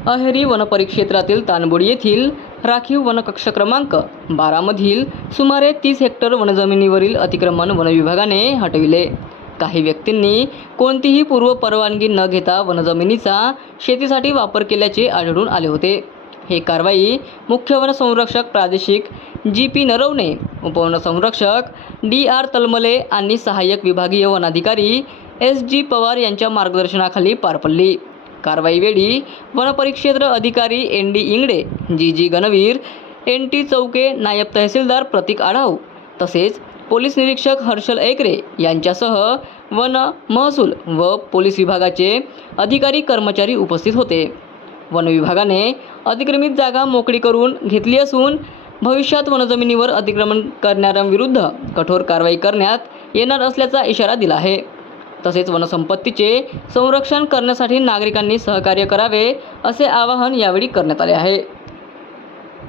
अहेरी वनपरिक्षेत्रातील तानबोडी येथील राखीव वनकक्ष क्रमांक 12 मधील सुमारे 30 हेक्टर वनजमिनीवरील अतिक्रमण वनविभागाने हटविले। काही व्यक्तींनी कोणतीही पूर्व परवानगी न घेता वनजमिनीचा शेतीसाठी वापर केल्याचे आढळून आले होते। ही कारवाई मुख्य वनसंरक्षक प्रादेशिक जी.पी. नरवणे, उपवनसंरक्षक डी.आर. तलमले आणि सहाय्यक विभागीय वनाधिकारी एस.जी. पवार यांच्या मार्गदर्शनाखाली पार पडली। कारवाईवेळी वनपरिक्षेत्र अधिकारी एन.डी. इंगडे, जी.जी. गणवीर, एन.टी. चौके, नायब तहसीलदार प्रतीक आढाव तसेच पोलीस निरीक्षक हर्षल एकरे यांच्यासह वन, महसूल व पोलीस विभागाचे अधिकारी कर्मचारी उपस्थित होते। वन विभागाने अतिक्रमित जागा मोकळी करून घेतली असून भविष्यात वनजमिनीवर अतिक्रमण करणाऱ्यांविरुद्ध कठोर कारवाई करण्यात येणार असल्याचा इशारा दिला आहे। तसेच वनसंपत्तीचे संरक्षण करण्यासाठी नागरिकांनी सहकार्य करावे असे आवाहन यावेळी करण्यात आले आहे।